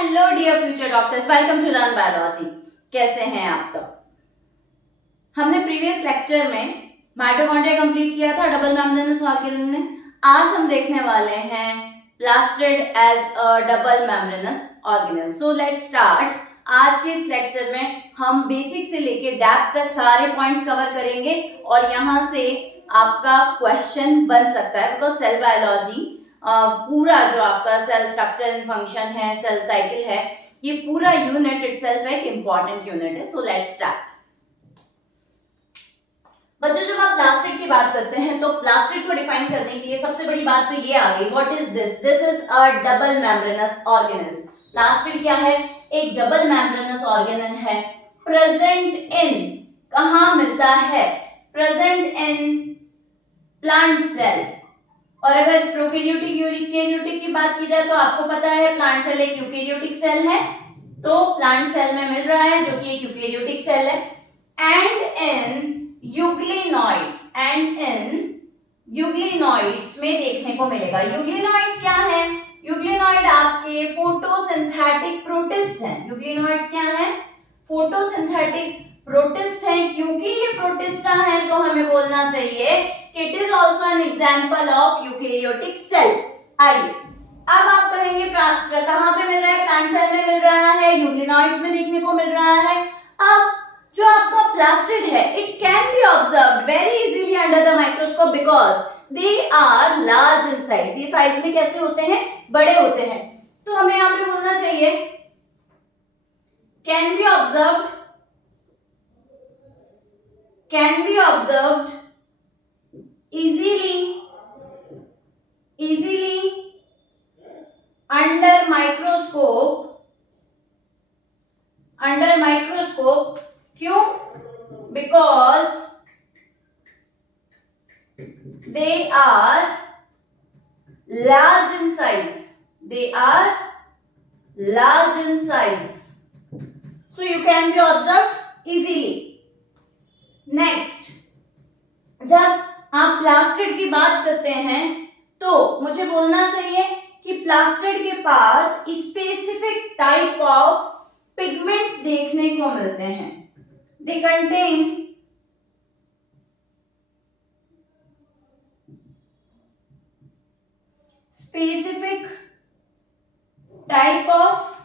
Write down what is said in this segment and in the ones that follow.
Hello dear future doctors, welcome to learn biology. कैसे हैं आप सब? हमने प्रीवियस लेक्चर में माइटोकॉन्ड्रिया कंप्लीट किया था डबल मेम्ब्रेनस ऑर्गेनेल में। आज हम देखने वाले हैं plastid as a double membranous organelle. So let's start. आज के इस लेक्चर में हम बेसिक से लेके डेप्थ तक सारे पॉइंट्स कवर करेंगे और यहाँ से आपका क्वेश्चन बन सकता है, बिकॉज सेल बायोलॉजी पूरा जो आपका सेल स्ट्रक्चर एंड फंक्शन है, सेल साइकिल है, ये पूरा यूनिट इटसेल्फ एक इंपॉर्टेंट यूनिट है। सो लेट्स स्टार्ट। बच्चों, जब आप प्लास्टिड की बात करते हैं तो प्लास्टिड को डिफाइन करने के लिए सबसे बड़ी बात तो ये आ गई, what is this? This is a double membranous organelle. Plastid क्या है? एक डबल मेम्ब्रेनस ऑर्गेनेल है। प्रेजेंट इन, कहां मिलता है? Present in plant cell. और अगर प्रोकैरियोटिक यूकेरियोटिक की बात की जाए तो आपको पता है प्लांट सेल एक यूकेरियोटिक सेल है, तो प्लांट सेल में मिल रहा है जो कि एक यूकेरियोटिक सेल है। एंड इन यूग्लिनॉइड्स में देखने को मिलेगा। यूग्लिनॉइड्स क्या है? यूग्लिनॉइड आपके फोटोसिंथेटिक प्रोटिस्ट हैं। यूग्लिनॉइड्स क्या है? फोटोसिंथेटिक प्रोटिस्ट है। क्योंकि ये प्रोटिस्टा है तो हमें बोलना चाहिए कि it is also an example of eukaryotic cell. आइए, अब आप कहेंगे कहां पे मिल रहा है? प्लांट सेल में मिल रहा है, यूग्लिनॉइड्स में देखने को मिल रहा है। अब जो आपका प्लास्टिड है, it can be observed very easily under the microscope because they are large in size. ये साइज में कैसे होते हैं? बड़े होते हैं। तो हमें यहां पे बोलना चाहिए can be observed, can be observed easily under microscope क्यों? because they are large in size, so you can be observed easily. next, जब आप प्लास्टिड की बात करते हैं तो मुझे बोलना चाहिए कि प्लास्टिड के पास स्पेसिफिक टाइप ऑफ पिगमेंट्स देखने को मिलते हैं। They contain specific type of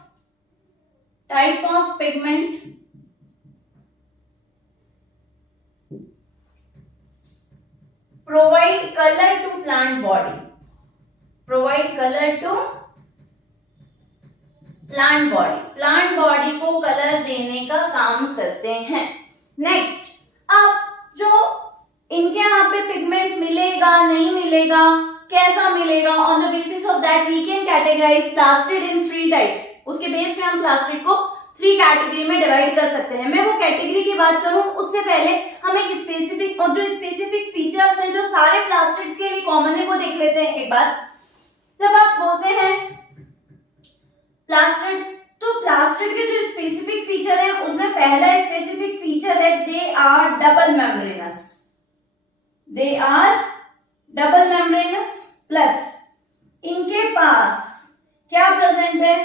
pigment provide color to plant body, plant body को कलर देने का काम करते हैं। नेक्स्ट, अब जो इनके यहाँ पे पिगमेंट मिलेगा नहीं मिलेगा, कैसा मिलेगा? On the basis of that we can categorize plastid in 3 types. उसके बेस पे हम प्लास्टिड को 3 कैटेगरी में डिवाइड कर सकते हैं। मैं वो कैटेगरी की बात करूं उससे पहले हम एक स्पेसिफिक और जो स्पेसिफिक फीचर्स हैं जो सारे प्लास्टिड्स के लिए कॉमन है वो देख लेते हैं एक बार। जब आप बोलते हैं प्लास्टिड, तो प्लास्टिड के जो स्पेसिफिक फीचर है उसमें पहला स्पेसिफिक फीचर है they are double membranes plus इनके पास क्या प्रेजेंट है?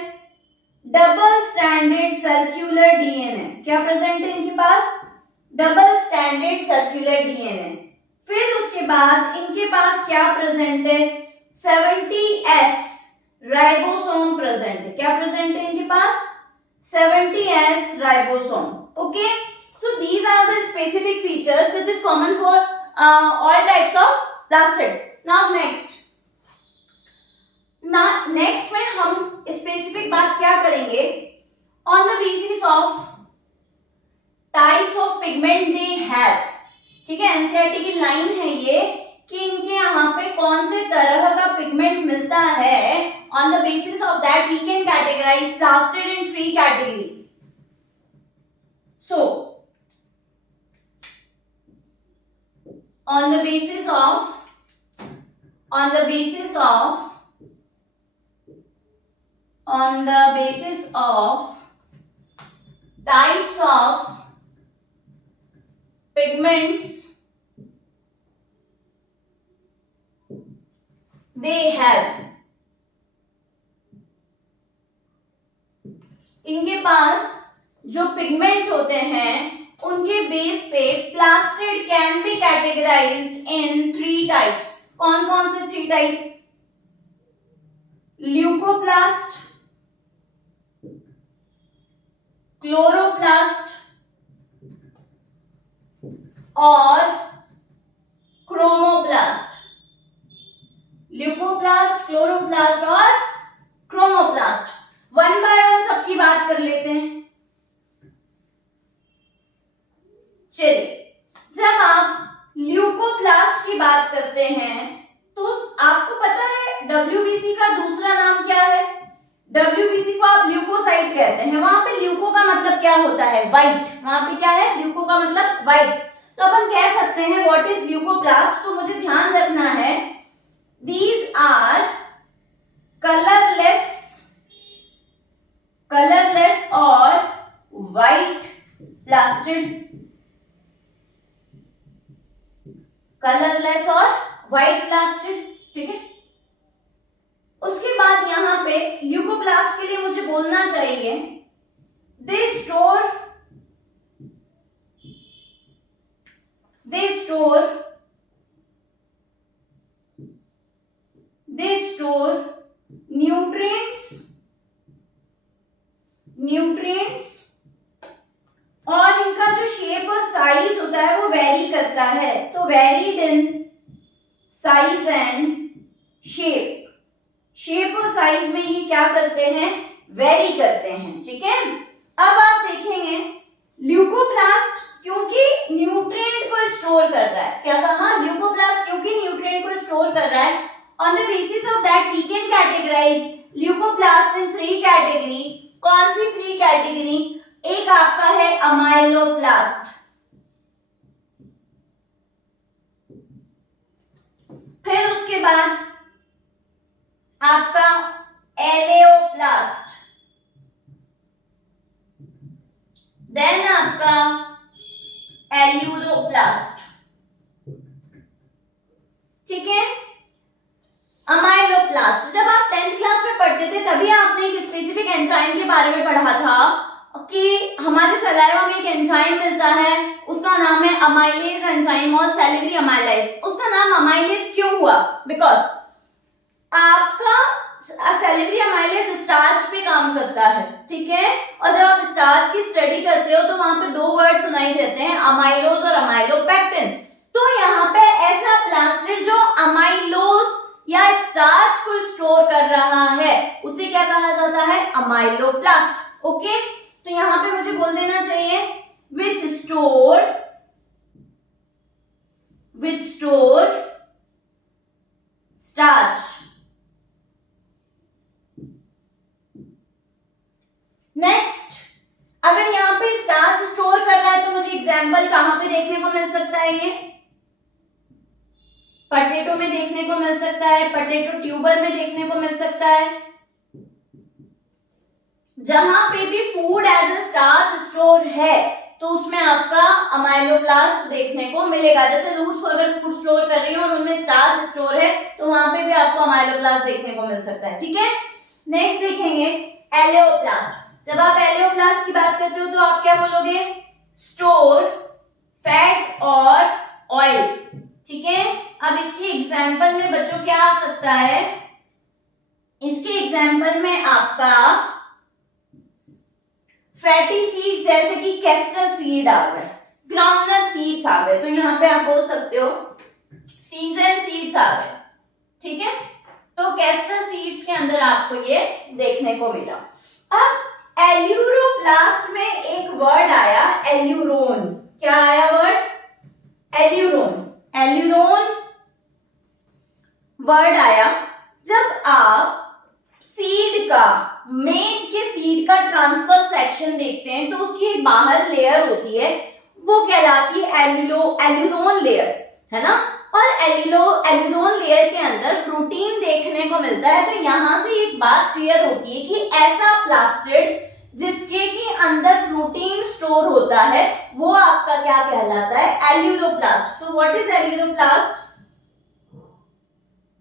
Double stranded circular DNA. क्या प्रेजेंट है इनके पास? Double stranded circular DNA. फिर उसके बाद इनके पास क्या प्रेजेंट है? 70S राइबोसोम प्रेजेंट है। क्या प्रेजेंट है इनके पास? 70S ribosome. Okay, so these are the specific features which is common for all types of plastid. Now next में हम स्पेसिफिक बात क्या करेंगे? On the basis of types of pigment they have. ठीक है, एनसीईआरटी की लाइन है ये कि इनके यहाँ पे कौन से तरह का पिगमेंट मिलता है। On the basis of that we can categorize plastid in 3 category. So on the basis of types of pigments they have, इनके पास जो पिगमेंट होते हैं उनके बेस पे plastid can be categorised in 3 types. कौन कौन से 3 टाइप्स? ल्यूकोप्लास्ट, क्लोरोप्लास्ट और क्रोमोप्लास्ट। ल्यूकोप्लास्ट, क्लोरोप्लास्ट और क्रोमोप्लास्ट। वन बाय वन सबकी बात कर लेते हैं। चलिए, जब आप ल्यूकोप्लास्ट की बात करते हैं तो आपको पता है डब्ल्यूबीसी का दूसरा नाम क्या है? डब्ल्यूबीसी को आप ल्यूकोसाइट कहते हैं। वहां पे ल्यूको का मतलब क्या होता है? व्हाइट। वहां पे क्या है? ल्यूको का मतलब व्हाइट। तो अपन कह सकते हैं व्हाट इज ल्यूकोप्लास्ट। तो मुझे ध्यान रखना है, दीज आर कलरलेस और व्हाइट प्लास्टिड, कलरलेस और व्हाइट प्लास्टिड। ठीक है, उसके बाद यहां पे ल्यूकोप्लास्ट के लिए मुझे बोलना चाहिए दे स्टोर न्यूट्रिएंट्स और इनका जो शेप और साइज होता है वो वेरी करता है। तो varied in size and shape और साइज में ही क्या करते हैं? वेरी करते हैं। ठीक है, अब आप देखेंगे ल्यूकोप्लास्ट क्योंकि न्यूट्रिएंट को स्टोर कर रहा है। क्या कहा? ल्यूकोप्लास्ट क्योंकि न्यूट्रिएंट को स्टोर कर रहा है। On the basis of that we can categorize leucoplast in 3 category. कौन सी 3 कैटेगरी? एक आपका है अमाइलोप्लास्ट, फिर उसके बाद आपका एलेओप्लास्ट, देन आपका एल्यूरोप्लास्ट। ठीक है, अमाइलोप्लास्ट जब आप 10th क्लास में पढ़ते थे तभी आपने एक स्पेसिफिक एंजाइम के बारे में पढ़ा था कि हमारे सलाइवा में एक एंजाइम मिलता है, उसका नाम है अमाइलेज एंजाइम और सैलिवरी अमाइलेज। उसका नाम अमाइलेज क्यों हुआ? बिकॉज आपका सैलिवरी अमाइलेज स्टार्च पे काम करता है। ठीक है, और जब आप स्टार्च की स्टडी करते हो तो वहां पे 2 वर्ड सुनाई देते हैं, अमाइलोज और अमाइलोपेक्टिन। तो यहाँ पे ऐसा प्लास्टिड जो अमाइलोज या स्टार्च को स्टोर कर रहा है उसे क्या कहा जाता है? अमाइलोप्लास्ट। ओके, तो यहां पे मुझे बोल देना चाहिए which store starch। नेक्स्ट, अगर यहां पे स्टार्च स्टोर कर रहा है तो मुझे एग्जांपल कहां पे देखने को मिल सकता है? ये पोटैटो में देखने को मिल सकता है, पोटैटो ट्यूबर में देखने को मिल सकता है। जहां पे भी food as a starch store है तो उसमें आपका अमाइलोप्लास्ट देखने को मिलेगा। जैसे रूट्स अगर फूड स्टोर कर रही हो और उनमें स्टार्च स्टोर है तो वहां पे भी आपको अमाइलोप्लास्ट देखने को मिल सकता है। ठीक है, नेक्स्ट देखेंगे एलेओप्लास्ट। जब आप एलेओप्लास्ट की बात करते हो तो आप क्या बोलोगे? स्टोर फैट और ऑयल। ठीक है, अब इसके एग्जाम्पल में बच्चों क्या आ सकता है? इसके एग्जाम्पल में आपका फैटी सीड्स जैसे कि कैस्टर सीड आ गए, ग्राउंडनट सीड्स आ गए, तो यहाँ पे आप बोल सकते हो सीजन सीड्स आ गए। ठीक है, तो कैस्टर सीड्स के अंदर आपको ये देखने को मिला। अब एल्यूरोप्लास्ट में एक वर्ड आया एल्यूरोन। क्या आया वर्ड? एल्यूरोन। एल्यूरोन वर्ड आया जब आप सीड का, मेज के सीड का ट्रांसफर सेक्शन देखते हैं तो उसकी एक बाहर लेयर होती है, वो कहलाती है एल्यूरोन लेयर, है ना। और एल्यूरोन लेयर के अंदर प्रोटीन देखने को मिलता है। तो यहां से एक बात क्लियर होती है कि ऐसा प्लास्टिड जिसके के अंदर प्रोटीन स्टोर होता है वो आपका क्या कहलाता है? एल्यूरोप्लास्ट। तो what is aleuroplast?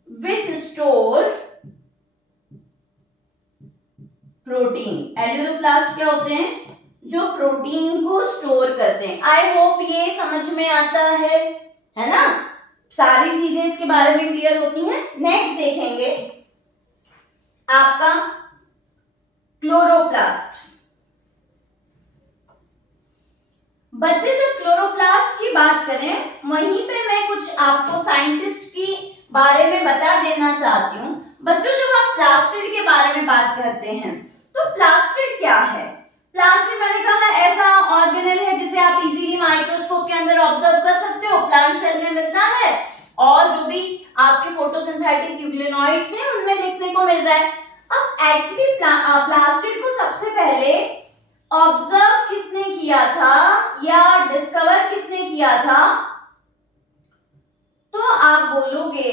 Which store protein. Aleuroplast क्या होते हैं? जो प्रोटीन को स्टोर करते हैं। आई होप ये समझ में आता है ना? सारी चीजें इसके बारे में क्लियर होती हैं। नेक्स्ट देखेंगे आपका क्लोरोप्लास्ट। बच्चे जब क्लोरोप्लास्ट की बात करें, वहीं पे मैं कुछ आपको साइंटिस्ट की बारे में बता देना चाहती हूँ। बच्चों जब आप प्लास्टिड के बारे में बात करते हैं तो प्लास्टिड क्या है? प्लास्टिड मैंने कहा ऐसा ऑर्गेनेल है जिसे आप इजीली माइक्रोस्कोप के अंदर ऑब्जर्व कर सकते हो, प्लांट सेल में मिलता है और जो भी आपके फोटोसिंथेटिक यूग्लिनॉइड्स हैं उनमें देखने को मिल रहा है। अब एक्चुअली प्लास्टिड को सबसे पहले ऑब्जर्व किसने किया था या डिस्कवर किसने किया था? तो आप बोलोगे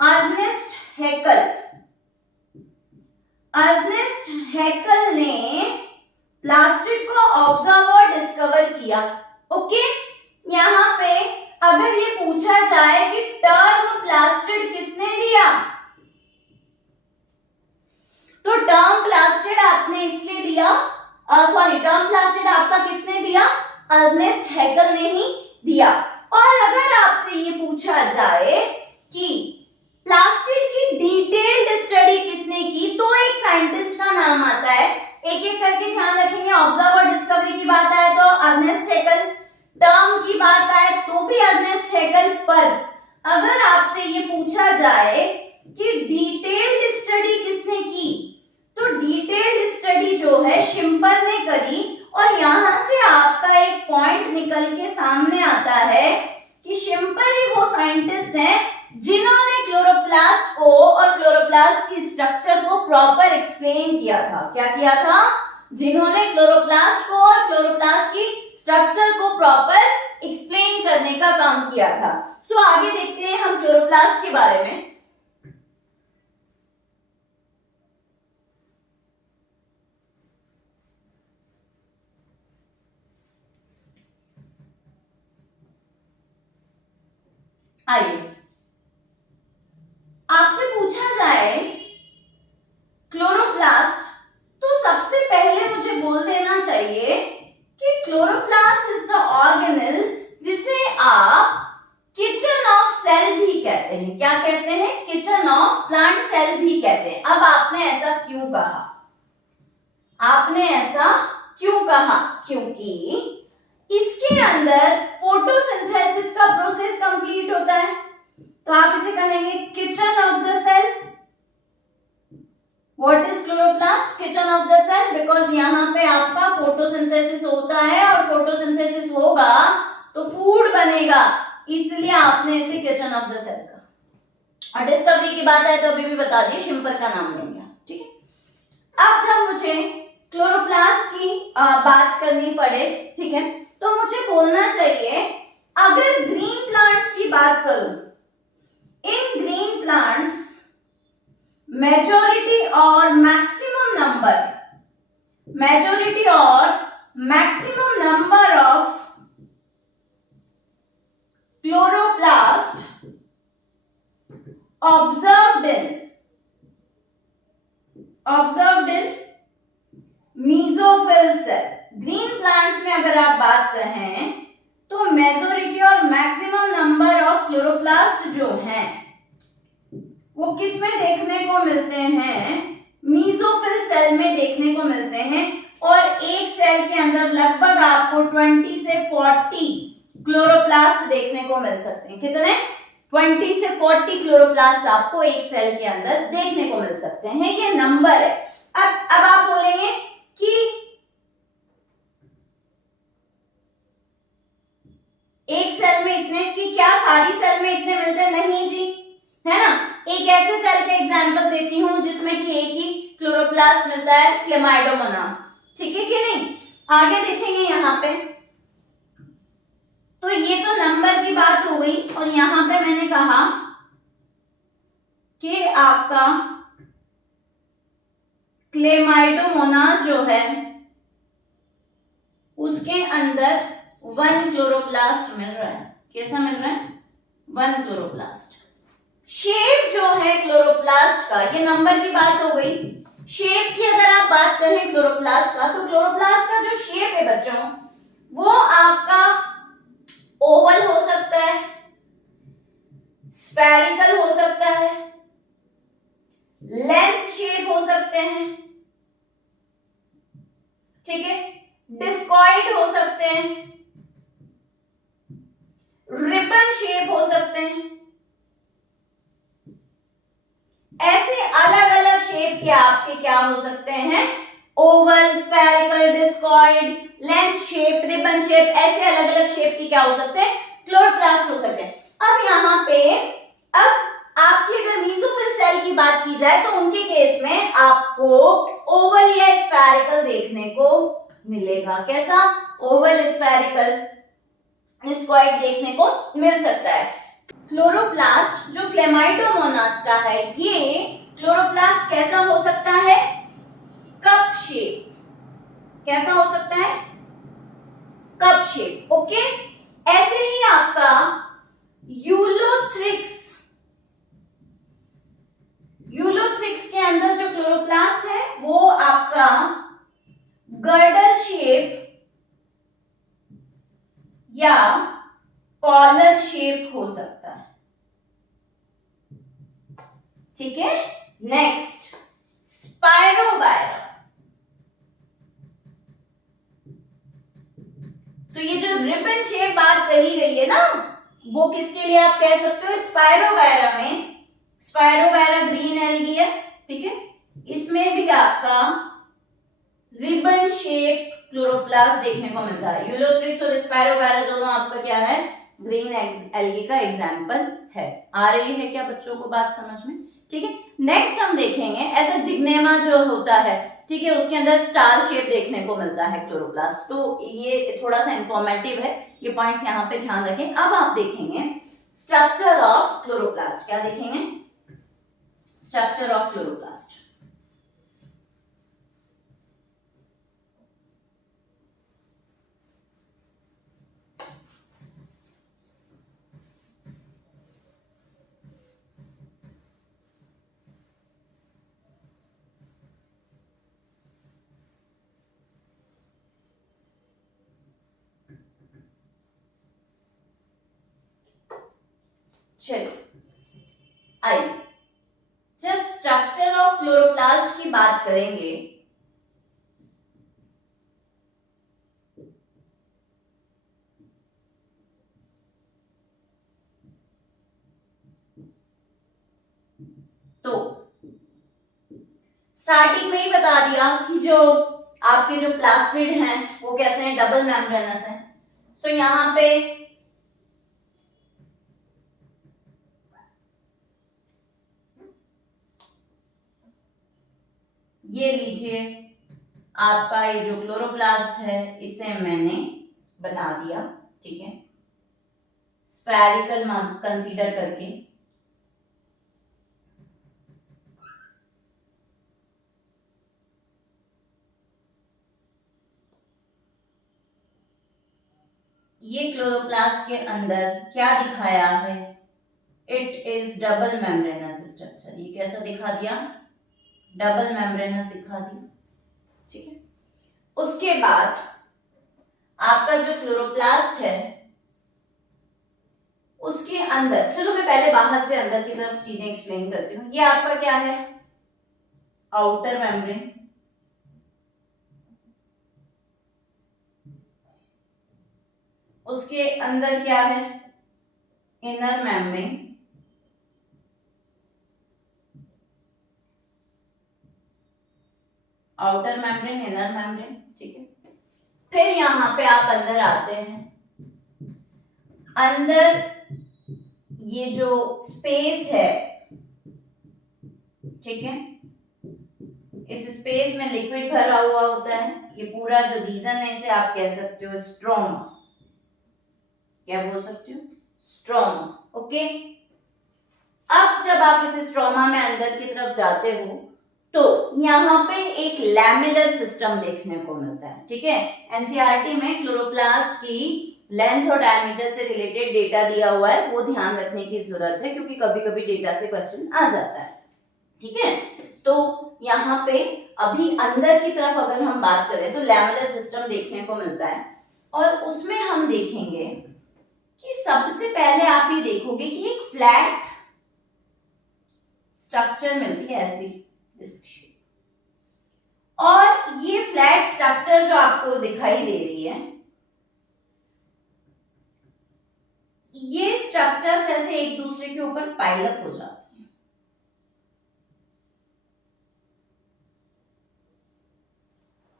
अर्नेस्ट हैकल। अर्नेस्ट हैकल ने प्लास्टिड को ऑब्जर्व और डिस्कवर किया। ओके, यहां पे अगर ये पूछा जाए कि टर्म प्लास्टिड किसने दिया, तो टर्म प्लास्टिड आपने इसलिए दिया, टर्म प्लास्टिड आपका किसने दिया? अर्नेस्ट हैकल ने ही दिया। और अगर आपसे ये पूछा जाए कि प्लास्टिड की डिटेल्ड स्टडी किसने की, तो एक साइंटिस्ट का नाम आता है। एक एक करके ध्यान रखेंगे। ऑब्जर्व और डिस्कवरी की बात आए तो अर्नेस्ट हैकल, टर्म की बात आए तो भी अर्नेस्ट हैकल। पर अगर आपसे ये पूछा जाए कि डिटेल्ड स्टडी किसने की, तो डिटेल्ड स्टडी जो है शिम्पर ने करी। और यहां से आपका एक पॉइंट निकल के सामने आता है कि शिम्पर ही वो साइंटिस्ट हैं जिन्होंने क्लोरोप्लास्ट को और क्लोरोप्लास्ट की स्ट्रक्चर को प्रॉपर एक्सप्लेन किया था। क्या किया था? जिन्होंने क्लोरोप्लास्ट को और क्लोरोप्लास्ट की स्ट्रक्चर को प्रॉपर एक्सप्लेन करने का काम किया था। सो आगे देखते हैं हम क्लोरोप्लास्ट के बारे में। आइए, आपसे पूछा जाए क्लोरोप्लास्ट, तो सबसे पहले मुझे बोल देना चाहिए कि क्लोरोप्लास्ट इज द ऑर्गेनेल जिसे आप किचन ऑफ सेल भी कहते हैं। क्या कहते हैं? किचन ऑफ प्लांट सेल भी कहते हैं। अब आपने ऐसा क्यों कहा? आपने ऐसा क्यों कहा? क्योंकि इसके अंदर फोटोसिंथेसिस का प्रोसेस कंप्लीट होता है। तो आप इसे कहेंगे kitchen of the cell. What is chloroplast? Kitchen of the cell, because यहां पे आपका फोटोसिंथेसिस होता है और फोटोसिंथेसिस होगा तो फूड बनेगा, इसलिए आपने इसे किचन ऑफ द सेल कहा। और डिस्कवरी की बात है तो अभी भी बता दिए, शिम्पर का नाम लेंगे। ठीक है, अब जब मुझे क्लोरोप्लास्ट की बात करनी पड़े, ठीक है, तो मुझे बोलना चाहिए अगर ग्रीन प्लांट्स की बात करूं, इन ग्रीन प्लांट्स मेजॉरिटी और maximum number of chloroplast observed in mesophyll cell. Green plants में अगर आप बात करें तो मेजॉरिटी और मैक्सिमम नंबर ऑफ क्लोरोप्लास्ट जो हैं वो किस में देखने को मिलते हैं? मीसोफिल सेल में देखने को मिलते हैं। और एक सेल के अंदर लगभग आपको 20 से 40 क्लोरोप्लास्ट देखने को मिल सकते हैं। कितने? 20 से 40 क्लोरोप्लास्ट आपको एक सेल के अंदर देखने को मिल सकते हैं। ये नंबर है। अब आप बोलेंगे कि एक सेल में इतने, कि क्या सारी सेल में इतने मिलते हैं? नहीं जी, है ना। एक ऐसे सेल का एग्जांपल देती हूं जिसमें कि एक ही क्लोरोप्लास्ट मिलता है, क्लेमाइडोमोनास। ठीक है कि नहीं? आगे देखेंगे यहां पे, तो ये तो नंबर की बात हो गई। और यहां पे मैंने कहा कि आपका क्लेमाइडोमोनास जो है उसके अंदर 1 क्लोरोप्लास्ट मिल रहा है। कैसा मिल रहा है? 1 क्लोरोप्लास्ट। शेप जो है क्लोरोप्लास्ट का, ये नंबर की बात हो गई। शेप की अगर आप बात करें क्लोरोप्लास्ट का, तो क्लोरोप्लास्ट का जो शेप है बच्चों, वो आपका ओवल हो सकता है, स्फेरिकल हो सकता है, लेंस शेप हो सकते हैं, ठीक है, डिस्कॉइड हो सकते हैं, रिबन शेप हो सकते हैं। ऐसे अलग अलग शेप के आपके क्या हो सकते हैं, Oval, spherical, discoid, lens shape, ribbon shape, ऐसे अलग अलग शेप के क्या हो सकते हैं, क्लोरोप्लास्ट हो सकते हैं। अब यहाँ पे अब आपकी अगर मीजोफिल सेल की बात की जाए तो उनके केस में आपको ओवल या स्फेरिकल देखने को मिलेगा। कैसा, ओवल, स्फेरिकल, डिस्कॉइड देखने को मिल सकता है। क्लोरोप्लास्ट जो क्लेमाइडोमोनास का है, ये क्लोरोप्लास्ट कैसा हो सकता है, कप शेप। कैसा हो सकता है, कप शेप। ओके, ऐसे ही आपका यूलोथ्रिक्स, यूलोथ्रिक्स के अंदर जो क्लोरोप्लास्ट है वो आपका गर्डल शेप या कॉलर शेप हो सकता है। ठीक है, नेक्स्ट स्पाइरोगायरा। तो ये जो रिबन शेप बात कही गई है ना, वो किसके लिए आप कह सकते हो, स्पाइरोगायरा में। स्पाइरोगायरा ग्रीन एल्गी है, ठीक है, इसमें भी आपका रिबन शेप क्लोरोप्लास्ट देखने को मिलता है। यूलोथ्रिक्स और स्पाइरोगायरा दोनों आपका क्या है, ग्रीन एल्गी का एग्जाम्पल है। आ रही है क्या बच्चों को बात समझ में, ठीक है। नेक्स्ट हम देखेंगे ऐसा जिग्नेमा जो होता है, ठीक है, उसके अंदर स्टार शेप देखने को मिलता है क्लोरोप्लास्ट। तो ये थोड़ा सा इंफॉर्मेटिव है, ये पॉइंट्स यहाँ पे ध्यान रखें। अब आप देखेंगे स्ट्रक्चर ऑफ क्लोरोप्लास्ट। क्या देखेंगे, स्ट्रक्चर ऑफ क्लोरोप्लास्ट। चलिए आइए, जब स्ट्रक्चर ऑफ क्लोरोप्लास्ट की बात करेंगे तो स्टार्टिंग में ही बता दिया कि जो आपके जो प्लास्टिड हैं वो कैसे हैं, डबल मेम्ब्रेनस हैं। सो यहां पे ये लीजिए आपका ये जो क्लोरोप्लास्ट है इसे मैंने बना दिया, ठीक है, स्फेरिकल कंसीडर करके। ये क्लोरोप्लास्ट के अंदर क्या दिखाया है, it is double membranous structure. ये कैसा दिखा दिया, डबल मेम्ब्रेनस दिखा दिया, ठीक है। उसके बाद आपका जो क्लोरोप्लास्ट है उसके अंदर, चलो मैं पहले बाहर से अंदर की तरफ चीजें एक्सप्लेन करती हूँ। ये आपका क्या है, आउटर मेम्ब्रेन, उसके अंदर क्या है, inner membrane, outer membrane, inner membrane, ठीक है। फिर यहां पे आप अंदर आते हैं, अंदर ये जो स्पेस है, ठीक है, इस स्पेस में लिक्विड भरा हुआ होता है। ये पूरा जो रीजन है इसे आप कह सकते हो स्ट्रोमा। क्या बोल सकते हो, स्ट्रोमा। ओके, अब जब आप इस स्ट्रोमा में अंदर की तरफ जाते हो तो यहाँ पे एक लैमिलर सिस्टम देखने को मिलता है, ठीक है। एनसीईआरटी में क्लोरोप्लास्ट की लेंथ और डायमीटर से रिलेटेड डेटा दिया हुआ है, वो ध्यान रखने की जरूरत है क्योंकि कभी कभी डेटा से क्वेश्चन आ जाता है, ठीक है। तो यहाँ पे अभी अंदर की तरफ अगर हम बात करें तो लैमिलर सिस्टम देखने को मिलता है और उसमें हम देखेंगे कि सबसे पहले आप ये देखोगे कि एक फ्लैट स्ट्रक्चर मिलती है ऐसी डिस्क शेप, और ये फ्लैट स्ट्रक्चर जो आपको दिखाई दे रही है, ये स्ट्रक्चर्स ऐसे एक दूसरे के ऊपर पाइलअप हो जाते हैं,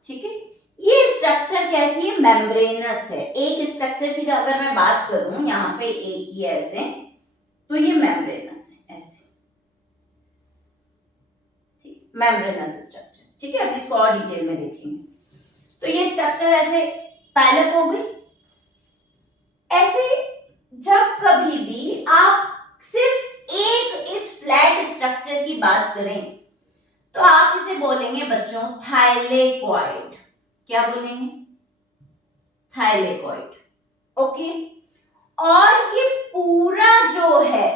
ठीक है। ये स्ट्रक्चर कैसी है, मेम्ब्रेनस है। एक स्ट्रक्चर की अगर मैं बात करूं यहाँ पे एक ही ऐसे, तो ये मेम्ब्रेनस है ऐसे, मेम्ब्रेनस स्ट्रक्चर, ठीक है। अब इसको और डिटेल में देखेंगे। तो ये स्ट्रक्चर ऐसे पाइलअप हो गई। ऐसे जब कभी भी आप सिर्फ एक इस फ्लैट स्ट्रक्चर की बात करें तो आप इसे बोलेंगे बच्चों थाइलेकोइड। क्या बोलेंगे, थाइलेकोइड, ओके। और ये पूरा जो है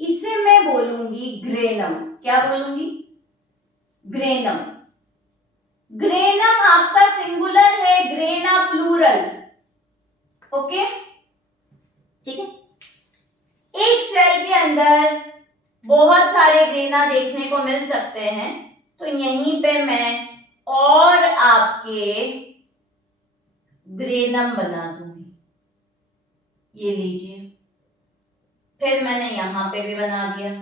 इसे मैं बोलूंगी ग्रेनम। क्या बोलूंगी, ग्रेनम। ग्रेनम आपका सिंगुलर है, ग्रेना प्लूरल, ओके, ठीक है। एक सेल के अंदर बहुत सारे ग्रेना देखने को मिल सकते हैं, तो यहीं पे मैं और आपके ग्रेनम बना दूंगी, ये लीजिए। फिर मैंने यहां पे भी बना दिया,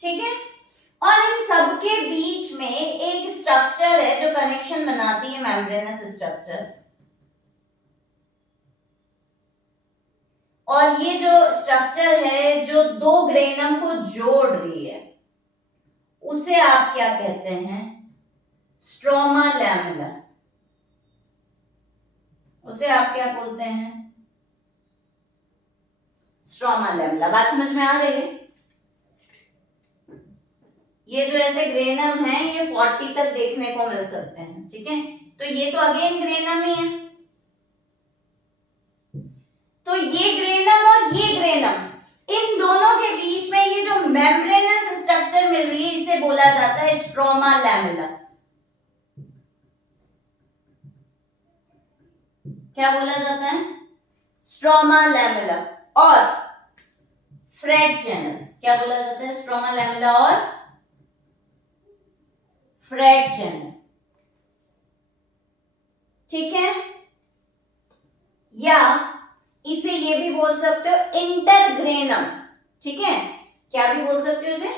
ठीक है। और इन सबके बीच में एक स्ट्रक्चर है जो कनेक्शन बनाती है, मेम्ब्रेनस स्ट्रक्चर। और ये जो स्ट्रक्चर है जो दो ग्रेनम को जोड़ रही है, उसे आप क्या कहते हैं, स्ट्रोमा लैमेला। उसे आप क्या बोलते हैं, स्ट्रोमा लैमेला। बात समझ में आ रही है। ये जो ऐसे ग्रेनम है ये 40 तक देखने को मिल सकते हैं, ठीक है। तो ये तो अगेन ग्रेनम ही है, तो ये ग्रेनम और ये ग्रेनम, इन दोनों के बीच में ये जो मेम्ब्रेनस स्ट्रक्चर मिल रही है इसे बोला जाता है स्ट्रोमा लैमेला। क्या बोला जाता है, स्ट्रोमा लैमेला। और फ्रेड चैनल, क्या बोला जाता है, स्ट्रोमा लैमेला और फ्रेड चैनल, ठीक है। या इसे ये भी बोल सकते हो इंटरग्रेनम, ठीक है। क्या भी बोल सकते हो इसे,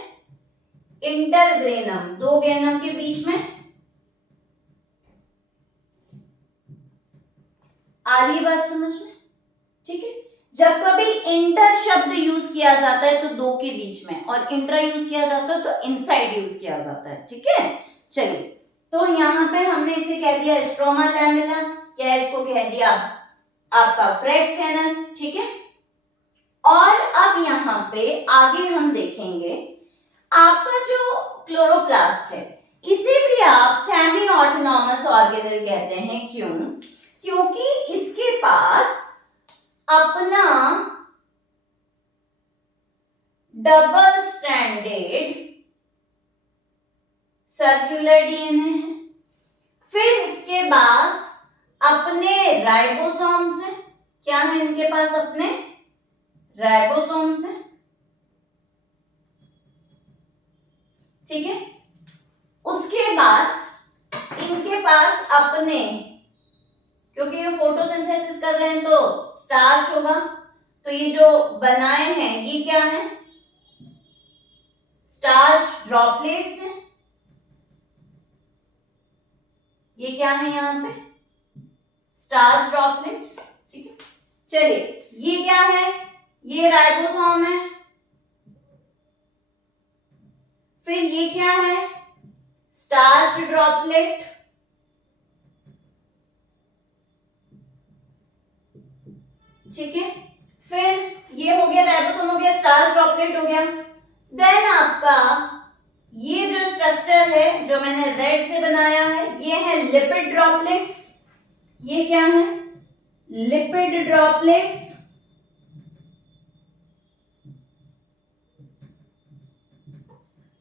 इंटरग्रेनम। दो ग्रेनम के बीच में, आ रही बात समझ में, ठीक है। जब कभी इंटर शब्द यूज किया जाता है तो दो के बीच में, और इंट्रा यूज किया जाता है तो इनसाइड यूज किया जाता है, ठीक है। चलिए, तो यहां पे हमने इसे कह दिया स्ट्रोमा लैमेला, या इसको कह दिया आपका फ्रेड चैनल, ठीक है। और अब यहां पे आगे हम देखेंगे आपका जो क्लोरोप्लास्ट है, इसे भी आप सेमी ऑटोनॉमस ऑर्गेनेल कहते हैं। क्यों, क्योंकि इसके पास अपना डबल स्ट्रैंडेड सर्कुलर डीएनए है, फिर इसके पास अपने राइबोसोम्स है। क्या है इनके पास, अपने राइबोसोम्स है, ठीक है। उसके बाद इनके पास अपने, क्योंकि ये फोटोसिंथेसिस कर रहे हैं तो स्टार्च होगा, तो ये जो बनाए हैं ये क्या है, स्टार्च ड्रॉपलेट्स है। ये क्या है यहाँ पे, स्टार्च ड्रॉपलेट्स, ठीक है। चलिए, ये क्या है, ये राइबोसोम है, फिर ये क्या है, स्टार्च ड्रॉपलेट, ठीक है। फिर ये हो गया राइबोसोम हो गया, स्टार्च ड्रॉपलेट हो गया। देन आपका ये जो स्ट्रक्चर है जो मैंने रेड से बनाया है, ये है लिपिड ड्रॉपलेट्स। ये क्या है, लिपिड ड्रॉपलेट्स।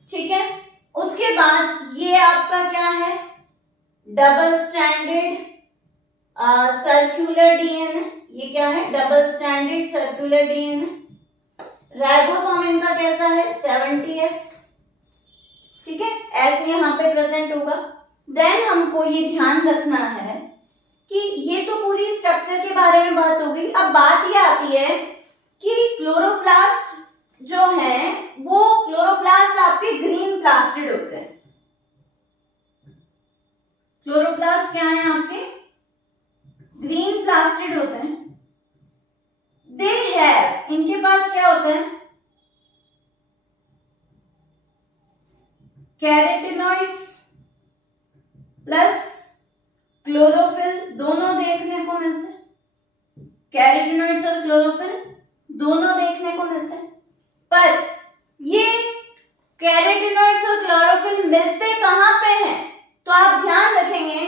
ठीक है। उसके बाद ये आपका क्या है, डबल स्टैंडर्ड सर्कुलर डीएनए। ये क्या है, double stranded circular DNA. Ribosome इनका कैसा है, 70S, ठीक है, ऐसे यहाँ पे प्रेजेंट होगा। देन हमको ये ध्यान रखना है कि ये तो पूरी स्ट्रक्चर के बारे में बात हो गई। अब बात ये आती है कि क्लोरोप्लास्ट जो है वो क्लोरोप्लास्ट आपके ग्रीन प्लास्टिड होते हैं। क्लोरोप्लास्ट क्या है आपके, ग्रीन प्लास्टिड होते हैं। दे हैव, इनके पास क्या होता है, कैरोटीनॉइड्स प्लस क्लोरोफिल, दोनों देखने को मिलते हैं। कैरोटीनॉइड्स और क्लोरोफिल दोनों देखने को मिलते हैं। पर ये कैरोटीनॉइड्स और क्लोरोफिल मिलते कहां पे हैं, तो आप ध्यान रखेंगे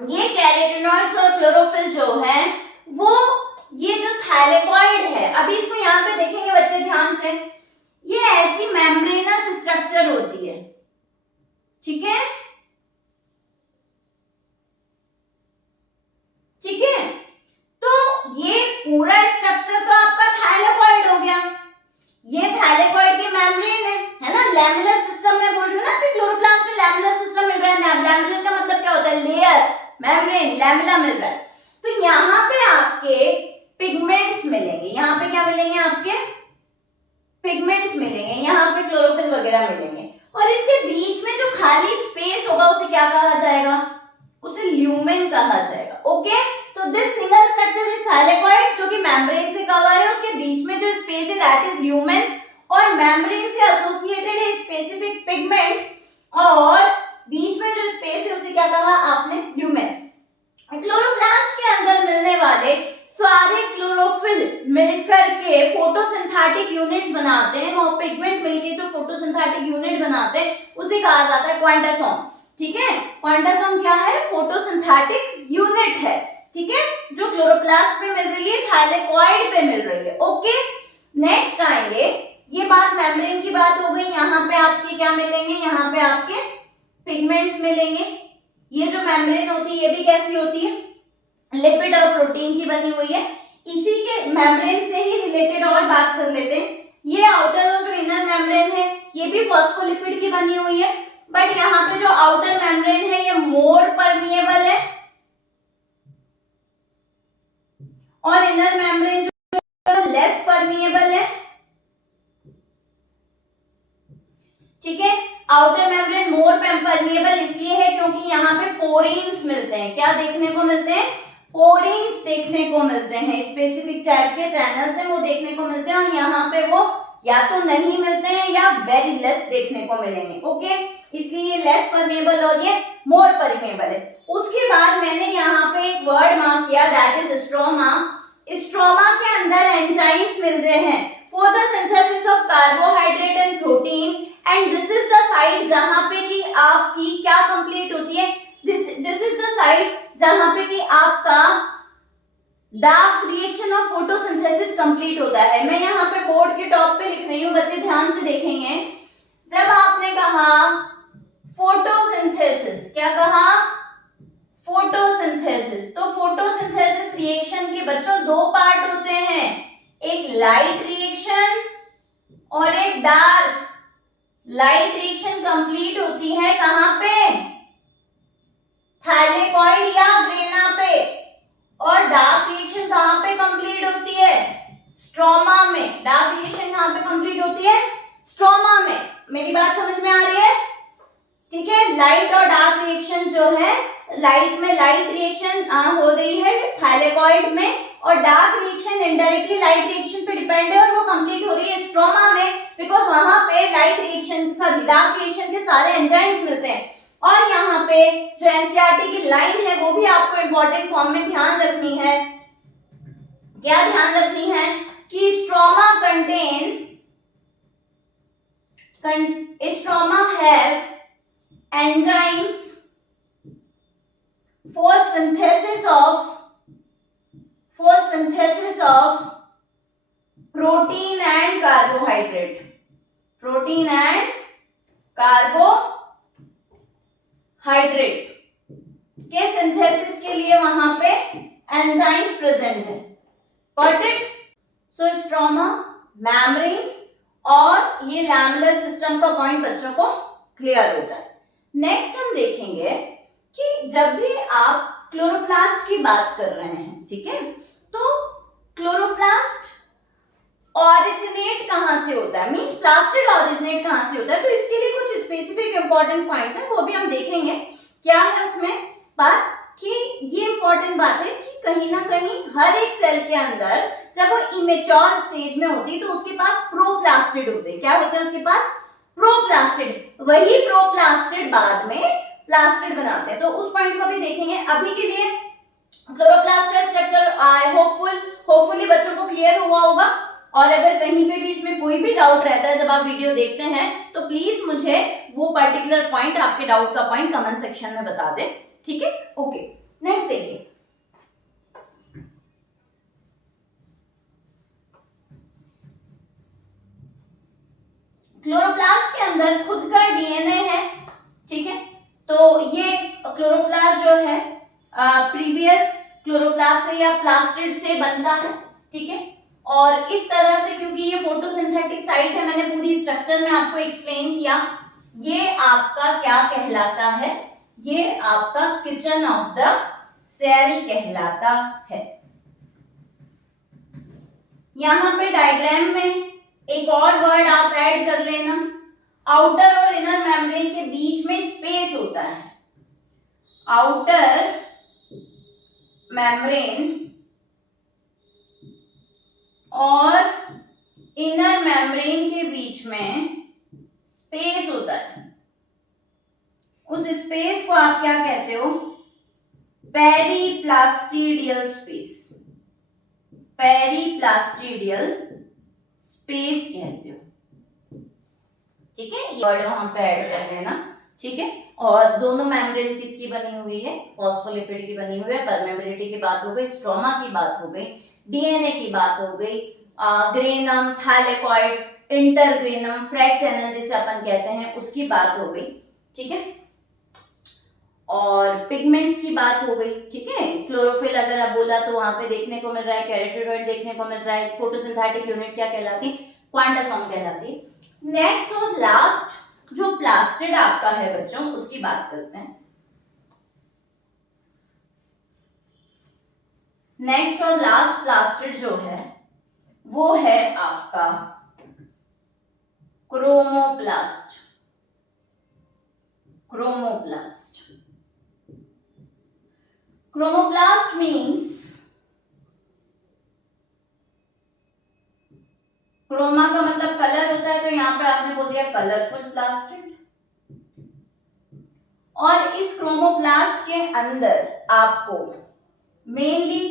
ये कैरोटीनॉइड्स और क्लोरोफिल जो है वो ये जो थैलेकॉइड है, अभी इसको यहाँ पे देखेंगे बच्चे ध्यान से, ये ऐसी मेम्ब्रेनस स्ट्रक्चर होती है, ठीक है, ठीक है। तो ये पूरा स्ट्रक्चर तो आपका थैलेकॉइड हो गया। ये थैलेकॉइड की मेम्ब्रेन है ना, लैमेलर सिस्टम में बोल रही हूँ ना कि क्लोरोप्लास्ट में लैमेलर सिस्टम मिल रहा है। लैमेलर का मतलब क्या होता है, लेयर, मेम्ब्रेन, लैमेला मिल रहा है। तो यहाँ पे आपके पिगमेंट्स मिलेंगे, यहाँ पे क्या मिलेंगे, आपके पिगमेंट्स मिलेंगे, यहाँ पे क्लोरोफिल वगैरह मिलेंगे। और इसके बीच में जो खाली स्पेस होगा उसे क्या कहा जाएगा, उसे ल्यूमेन कहा जाएगा। ओके, तो this single structure is thylakoid जो कि मेम्ब्रेन से कवर है, उसके बीच में जो स्पेस है दैट इज ल्यूमेन, और मेम्ब्रेन से एसोसिएटेड है स्पेसिफिक पिगमेंट, और बीच में जो स्पेस है उसे क्या कहा आपने, ल्यूमेन। क्लोरोप्लास्ट के अंदर मिलने वाले सारे क्लोरोफिल मिलकर के फोटोसिंथेटिक यूनिट्स बनाते हैं, वो पिगमेंट मिलके जो फोटोसिंथेटिक यूनिट बनाते हैं उसे कहा जाता है क्वांटासोम, ठीक है। क्वांटासोम क्या है, फोटोसिंथेटिक यूनिट है, ठीक है, जो क्लोरोप्लास्ट पे मिल रही है, थैलेकॉइड पे मिल रही है। ओके, नेक्स्ट आएंगे, ये बात मेम्ब्रेन की बात हो गई। यहाँ पे आपके क्या मिलेंगे, यहाँ पे आपके पिगमेंट्स मिलेंगे। ये जो मेम्ब्रेन होती है ये भी कैसी होती है, लिपिड और प्रोटीन की बनी हुई है। इसी के मेम्ब्रेन से ही रिलेटेड और बात कर लेते हैं। ये आउटर और जो इनर मेम्ब्रेन है ये भी फॉस्फोलिपिड की बनी हुई है, बट यहाँ पे जो आउटर मेम्ब्रेन है ये मोर परमिएबल है, और इनर मेम्ब्रेन जो लेस परमिएबल है, ठीक है। आउटर मेम्ब्रेन मोर परमिएबल इसलिए है क्योंकि यहाँ पे पोरीन्स मिलते हैं। क्या देखने को मिलते हैं, पोरीन्स देखने को मिलते हैं, स्पेसिफिक टाइप के चैनल्स हैं वो देखने को मिलते हैं, और यहाँ पे वो या तो नहीं मिलते हैं या वेरी लेस देखने को मिलेंगे। ओके, इसलिए ये लेस परमेबल और ये मोर परमेबल है। उसके बाद मैंने यहाँ पे एक वर्ड मार्क किया दैट इज स्ट्रोमा। स्ट्रोमा के अंदर एंजाइम्स मिल रहे हैं for the synthesis of carbohydrate and protein, and this is the site जहां पे कि आपकी क्या कंप्लीट होती है, दिस इज द साइट जहां पे कि आपका dark reaction of photosynthesis complete होता है। मैं यहाँ पे बोर्ड के टॉप पे लिख रही हूँ, बच्चे ध्यान से देखेंगे। जब आपने कहा फोटोसिंथेसिस, क्या कहा, फोटोसिंथेसिस, तो फोटोसिंथेसिस रिएक्शन के बच्चों दो पार्ट होते हैं, एक लाइट रिएक्शन और एक डार्क। लाइट रिएक्शन कंप्लीट होती है कहां पे, थैलेकॉइड या ग्रेना पे, और डार्क रिएक्शन कहां पे कंप्लीट होती है, स्ट्रोमा में। डार्क रिएक्शन कहां पे कंप्लीट होती है, स्ट्रोमा में। मेरी बात समझ में आ रही है, ठीक है। लाइट और डार्क रिएक्शन जो है, लाइट में लाइट रिएक्शन हो रही है थैलेकॉइड में, और dark reaction indirectly light reaction पे डिपेंड है और वो कंप्लीट हो रही है स्ट्रोमा में, बिकॉज वहां पे लाइट रिएक्शन क्रिएशन के सारे एंजाइम्स मिलते हैं। और यहाँ पे जो एनसीईआरटी की लाइन है वो भी आपको इंपॉर्टेंट फॉर्म में ध्यान रखनी है। क्या ध्यान रखनी है कि stroma have enzymes for synthesis of protein and carbohydrate के सिंथेसिस के लिए वहां पे एंजाइम्स प्रेजेंट है। Got it? So stroma, membranes और ये लैमेलर सिस्टम का पॉइंट बच्चों को क्लियर होता है। नेक्स्ट हम देखेंगे कि जब भी आप क्लोरोप्लास्ट की बात कर रहे हैं, ठीक है, तो क्लोरोप्लास्ट ऑरिजिनेट कहां से होता है, मींस प्लास्टिड ऑरिजिनेट कहां से होता है, तो इसके लिए कुछ स्पेसिफिक इंपॉर्टेंट पॉइंट्स हैं, वो भी हम देखेंगे। क्या है उसमें बात कि ये इंपॉर्टेंट बात है कि कहीं ना कहीं हर एक सेल के अंदर जब वो इमेच्योर स्टेज में होती है तो उसके पास प्रोप्लास्टिड होते हैं। क्या होते हैं उसके पास? प्रोप्लास्टिड। वही प्रोप्लास्टिड बाद में प्लास्टिड बनाते हैं, तो उस पॉइंट को भी देखेंगे। अभी के लिए क्लोरोप्लास्ट का स्ट्रक्चर आई होपफुली बच्चों को क्लियर हुआ होगा। और अगर कहीं पे भी इसमें कोई भी डाउट रहता है जब आप वीडियो देखते हैं तो प्लीज मुझे वो पर्टिकुलर पॉइंट, आपके डाउट का पॉइंट कमेंट सेक्शन में बता दें, ठीक है? ओके, नेक्स्ट देखिए। क्लोरोप्लास्ट के अंदर खुद का डीएनए है, ठीक है, तो ये क्लोरोप्लास्ट जो है प्रीवियस क्लोरोप्लास्ट से या प्लास्टिड से बनता है, ठीक है। और इस तरह से, क्योंकि ये फोटोसिंथेटिक साइट है, मैंने पूरी स्ट्रक्चर में आपको एक्सप्लेन किया। ये आपका क्या कहलाता है? ये आपका किचन ऑफ द सेल कहलाता है। यहां पे डायग्राम में एक और वर्ड आप ऐड कर लेना, आउटर और इनर मेम्ब्रेन के बीच में स्पेस होता है। आउटर मेम्ब्रेन और इनर मेम्ब्रेन के बीच में स्पेस होता है। उस स्पेस को आप क्या कहते हो? पेरीप्लास्टिडियल स्पेस। पेरीप्लास्टिडियल स्पेस कहते हो, ठीक है। ये वर्ड वहां पे ऐड कर देना, ठीक है। और दोनों मेम्ब्रेन किसकी बनी हुई है? फॉस्फोलिपिड की बनी हुई है। परमेबिलिटी की बात हो गई, स्ट्रोमा की बात हो गई, डीएनए की बात हो गई, ग्रेनम, थैलेकॉइड, इंटरग्रेनम, फ्रैट चैनल जिसे अपन कहते हैं उसकी बात हो गई, ठीक है। और पिगमेंट्स की बात हो गई, ठीक है। क्लोरोफिल अगर आप बोला तो वहां पे देखने को मिल रहा है, कैरोटीनॉइड देखने को मिल रहा है, फोटोसिंथेटिक यूनिट क्या कहलाती? क्वांटासोम कहलाती है। नेक्स्ट और लास्ट जो प्लास्टिड आपका है बच्चों, उसकी बात करते हैं। नेक्स्ट और लास्ट प्लास्टिड जो है वो है आपका chromoplast. Chromoplast chromoplast means, chroma का मतलब कलर होता है, तो यहां पे आपने बोल दिया कलरफुल प्लास्टिड। और इस क्रोमोप्लास्ट के अंदर आपको मेनली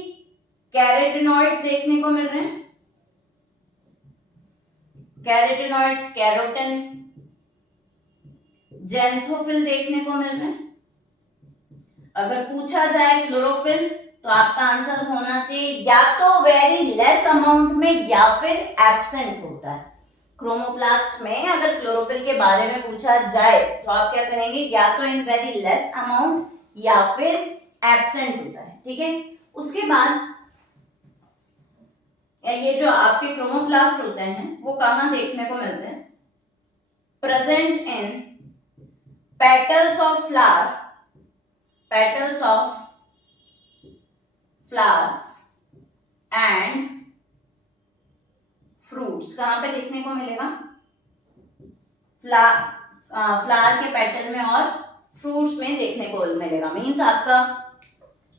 कैरोटीनॉइड्स देखने को मिल रहे हैं। कैरोटीनॉइड्स, कैरोटिन, जेंथोफिल देखने को मिल रहे हैं। अगर पूछा जाए क्लोरोफिल तो आपका आंसर होना चाहिए या तो वेरी लेस अमाउंट में या फिर एब्सेंट होता है। क्रोमोप्लास्ट में अगर क्लोरोफिल के बारे में पूछा जाए तो आप क्या कहेंगे? या तो इन वेरी लेस अमाउंट या फिर एब्सेंट होता है, ठीक है। उसके बाद ये जो आपके क्रोमोप्लास्ट होते हैं वो कहां देखने को मिलते हैं? Present in petals of flower, petals of flowers and fruits। कहां पे देखने को मिलेगा? फ्लावर के पेटल में और फ्रूट्स में देखने को मिलेगा। मीन्स आपका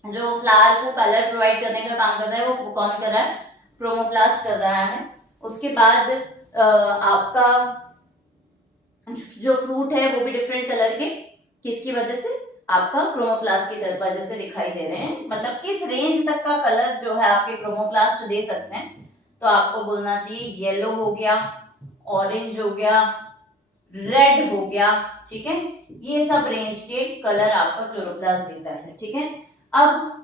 जो फ्लावर को कलर प्रोवाइड करने का काम करता है वो कौन कर रहा है? क्रोमोप्लास्ट कर रहा है। उसके बाद आपका जो फ्रूट है वो भी डिफरेंट कलर के, किसकी वजह से? आपका क्रोमोप्लास्ट की वजह से दिखाई दे रहे हैं। मतलब किस रेंज तक का कलर जो है आपके क्रोमोप्लास्ट दे सकते हैं, तो आपको बोलना चाहिए येलो हो गया, ऑरेंज हो गया, रेड हो गया, ठीक है, ये सब रेंज के कलर आपका क्लोरोप्लास्ट देता है, ठीक है। अब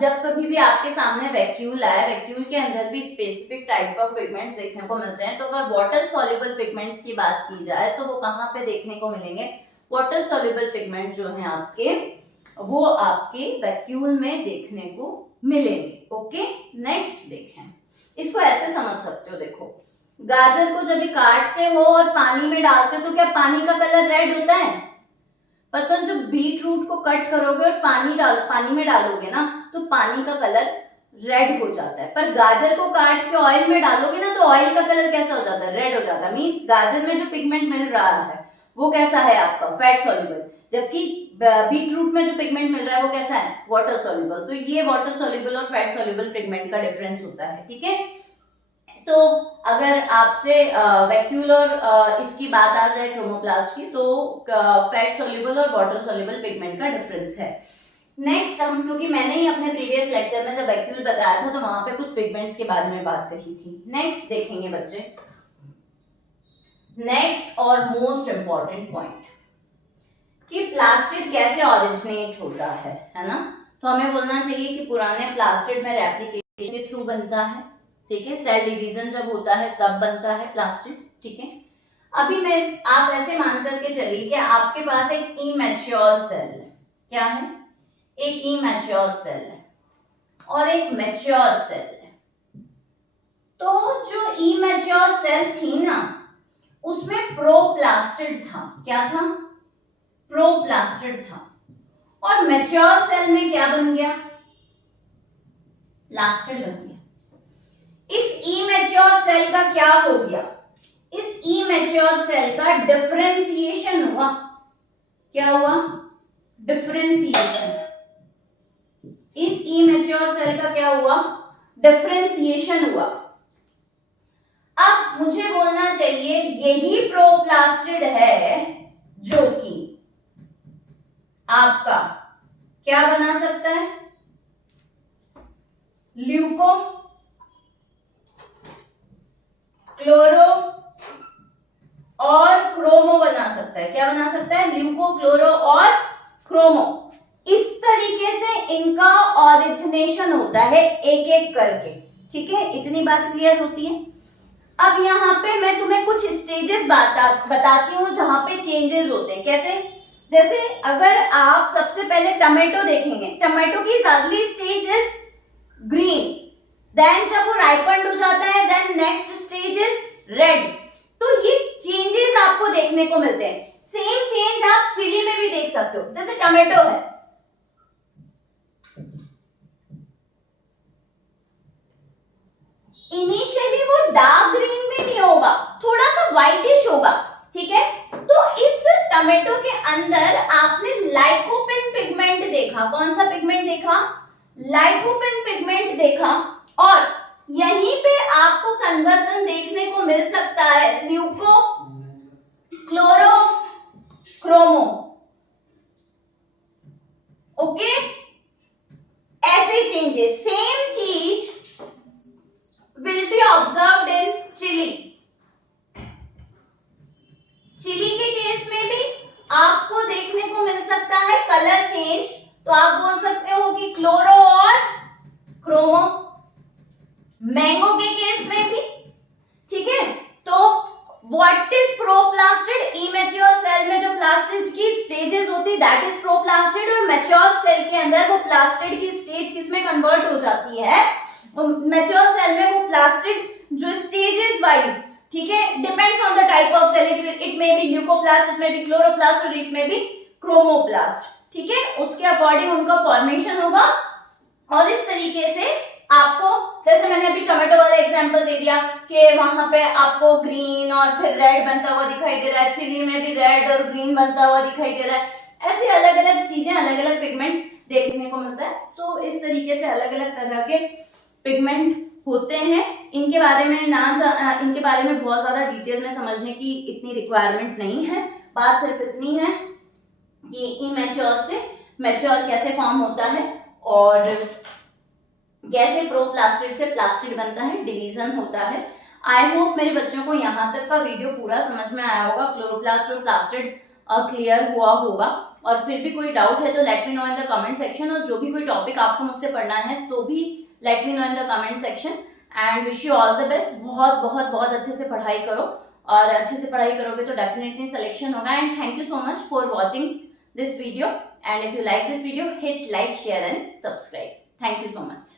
जब कभी भी आपके सामने वैक्यूल आए, वैक्यूल के अंदर भी स्पेसिफिक टाइप ऑफ पिगमेंट्स देखने को मिलते हैं। तो अगर वाटर सॉल्युबल पिगमेंट्स की बात की जाए तो वो कहाँ पे देखने को मिलेंगे? वाटर सॉल्युबल पिगमेंट जो हैं आपके, वो आपके वैक्यूल में देखने को मिलेंगे। ओके, नेक्स्ट देखें, इसको ऐसे समझ सकते हो, देखो गाजर को जब काटते हो और पानी में डालते हो तो क्या पानी का कलर रेड होता है? पता है, जब बीट रूट को कट करोगे और पानी में डालोगे ना तो पानी का कलर रेड हो जाता है, पर गाजर को काट के ऑयल में डालोगे ना तो ऑयल का कलर कैसा हो जाता है? रेड हो जाता है। मींस गाजर में जो पिगमेंट मिल रहा है वो कैसा है आपका? फैट सॉल्युबल, जबकि बीट रूट में जो पिगमेंट मिल रहा है वो कैसा है? Water soluble. तो ये वाटर सॉल्युबल और फैट सॉल्युबल पिगमेंट का डिफरेंस होता है, ठीक है। तो अगर आपसे वैक्यूल और इसकी बात आ जाए क्रोमोप्लास्ट की, तो फैट सॉल्युबल और वाटर सॉल्युबल पिगमेंट का डिफरेंस है। नेक्स्ट हम, क्योंकि मैंने ही अपने प्रीवियस लेक्चर में जब वैक्यूल बताया था तो वहां पे कुछ पिगमेंट्स के बारे में बात कही थी। नेक्स्ट देखेंगे बच्चे, नेक्स्ट और मोस्ट इंपॉर्टेंट पॉइंट कि प्लास्टिड कैसे ओरिजिनेट होता है ना। तो हमें बोलना चाहिए कि पुराने प्लास्टिड में रेप्लिकेशन के थ्रू बनता है, ठीक है। सेल डिवीजन जब होता है तब बनता है प्लास्टिड, ठीक है। अभी आप ऐसे मान करके चलिए कि आपके पास एक इमैच्योर सेल है। क्या है? एक इमैच्योर सेल है और एक मैच्योर सेल है। तो जो इमैच्योर सेल थी ना उसमें प्रोप्लास्टिड था। क्या था? प्रोप्लास्टिड था। और मैच्योर सेल में क्या बन गया? प्लास्टिड बन गया। इस इमैच्योर सेल का क्या हो गया? इस इमैच्योर सेल का डिफरेंशिएशन हुआ। क्या हुआ? डिफरेंशिएशन। इस इमैच्योर सेल का क्या हुआ? डिफरेंशिएशन हुआ। अब मुझे बोलना चाहिए यही प्रोप्लास्टिड है जो कि आपका क्या बना सकता है? ल्यूको, क्लोरो और क्रोमो बना सकता है। क्या बना सकता है? ल्यूको, क्लोरो और क्रोमो। इस तरीके से इनका ओरिजिनेशन होता है एक एक करके, ठीक है। इतनी बात क्लियर होती है। अब यहाँ पे मैं तुम्हें कुछ स्टेजेस बताती हूँ जहां पे चेंजेस होते हैं। कैसे? जैसे अगर आप सबसे पहले टमाटो देखेंगे, टमाटो की early stage is green, then जब वो राइपन्ड हो जाता है then next stage is red. तो ये चेंजेस आपको देखने को मिलते हैं। सेम चेंज आप चिली में भी देख सकते हो। जैसे टमाटो है, इनिशियली वो डार्क ग्रीन में नहीं होगा, थोड़ा सा व्हाइटिश होगा, ठीक है। तो इस टमाटो के अंदर आपने लाइकोपेन पिगमेंट देखा। कौन सा पिगमेंट देखा? लाइकोपेन पिगमेंट देखा। और यहीं पे आपको कन्वर्जन देखने को मिल सकता है ल्यूको, क्लोरो, क्रोमो। ओके, ऐसे चेंजेस, सेम चीज will be observed in chilli. Chilli के केस में भी आपको देखने को मिल सकता है कलर चेंज। तो आप बोल सकते हो कि क्लोरो और क्रोमो। मैंगो के केस में भी, ठीक है। तो what is proplastid? Immature cell में जो प्लास्टिड की स्टेजेस होती दैट इज प्रोप्लास्टिड, और मैच्योर सेल के अंदर वो प्लास्टिड की स्टेज किसमें कन्वर्ट हो जाती है? मैच्योर सेल में वो प्लास्टिड जो स्टेजेस वाइज, ठीक है, depends on the type of cell, it may be leucoplast, it may be chloroplast और इट मे बी क्रोमोप्लास्ट, ठीक है। उसके अकॉर्डिंग उनका फॉर्मेशन होगा। और इस तरीके से आपको, जैसे मैंने अभी टोमेटो वाला एग्जांपल दे दिया कि वहां पे आपको ग्रीन और फिर रेड बनता हुआ दिखाई दे रहा है, चिली में भी रेड और ग्रीन बनता हुआ दिखाई दे रहा है। ऐसे अलग अलग चीजें, अलग अलग पिगमेंट देखने को मिलता है। तो इस तरीके से अलग अलग तरह के पिगमेंट होते हैं, इनके बारे में इनके बारे में बहुत ज़्यादा डिटेल में समझने की इतनी रिक्वायरमेंट नहीं है। बात सिर्फ इतनी है कि इमेच्योर से मैच्योर कैसे फॉर्म होता है और कैसे प्रोप्लास्टिड से प्लास्टिड बनता है, डिवीजन होता है। आई होप मेरे बच्चों को यहाँ तक का वीडियो पूरा समझ में आया होगा, क्लोरोप्लास्ट और प्लास्टिड क्लियर हुआ होगा। और फिर भी कोई डाउट है तो let me know in the comment section, और जो भी कोई टॉपिक आपको मुझसे पढ़ना है तो भी let me know in the comment section. And wish you all the best. बहुत बहुत बहुत अच्छे से पढ़ाई करो, और अच्छे से पढ़ाई करोगे तो डेफिनेटली सिलेक्शन होगा। And thank you so much for watching this video, and if you like this video, hit like, share and subscribe. Thank you so much.